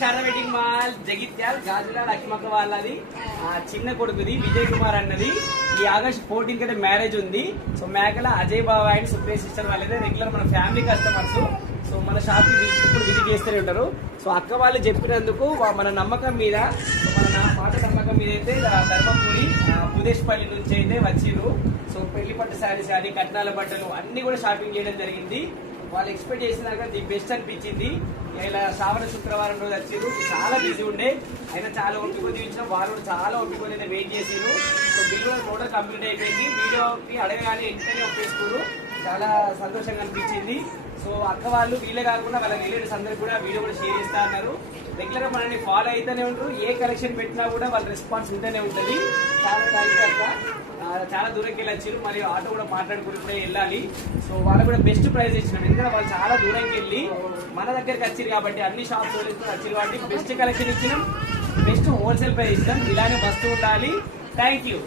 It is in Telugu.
శారదా వెడ్డింగ్ మాల్ జగిత్యాల్ గాజులాల్ అకిమక్క వాళ్ళది చిన్న కొడుకుది విజయ్ కుమార్ అన్నది ఈ ఆగస్ట్ 14 కంటే మ్యారేజ్ ఉంది. సో మేకల అజయ్ బాబా అండ్ సుప్రియ సిస్టర్ వాళ్ళైతే రెగ్యులర్ మన ఫ్యామిలీ కస్టమర్స్. సో మన షాప్ కి ఇప్పుడు విజిట్ చేస్తూనే ఉంటారు. సో అక్క వాళ్ళు చెప్పినందుకు మన నమ్మకం మీద మన మాట నమ్మకం మీద అయితే ధర్మపురి భూదేశ్పల్లి నుంచి అయితే వచ్చిర్రు. సో పెళ్లి పట్టు శారీస్ కానీ కట్నాల బట్టలు అన్ని కూడా షాపింగ్ చేయడం జరిగింది. వాళ్ళు ఎక్స్పెక్ట్ చేసినాక ది బెస్ట్ అనిపించింది. ఇలా శ్రావణ శుక్రవారం రోజు వచ్చారు, చాలా బిజీ ఉండే అయినా చాలా ఓపిక చూపించిన వాళ్ళు కూడా చాలా ఓపిక అయితే వెయిట్ చేసారు. సో బిల్లు కూడా కంప్లీట్ అయిపోయింది. వీడియోకి అడగగానే ఇంటనే ఒప్పేసుకోరు, చాలా సంతోషంగా అనిపించింది. సో అక్క వాళ్ళు వీళ్ళే కాకుండా వాళ్ళ రిలేటివ్స్ అందరికి కూడా వీడియో కూడా షేర్ చేస్తా అన్నారు. రెగ్యులర్ గా మనల్ని ఫాలో అయితేనే ఉంటారు, ఏ కలెక్షన్ పెట్టినా కూడా వాళ్ళ రెస్పాన్స్ ఉంటూనే ఉంటుంది. చాలా థ్యాంక్స్ అక్క. చాలా దూరంకి వెళ్ళి వచ్చారు, మరి ఆటో కూడా మాట్లాడుకుని ఇప్పుడే వెళ్ళాలి. సో వాళ్ళు కూడా బెస్ట్ ప్రైస్ ఇచ్చినాం, ఎందుకంటే వాళ్ళు చాలా దూరంకి వెళ్ళి మన దగ్గరికి వచ్చారు కాబట్టి అన్ని షాప్స్ వచ్చారు కాబట్టి బెస్ట్ కలెక్షన్ ఇచ్చినాం, బెస్ట్ హోల్సేల్ ప్రైస్ ఇచ్చినాం. ఇలానే వస్తూ ఉండాలి. Thank you.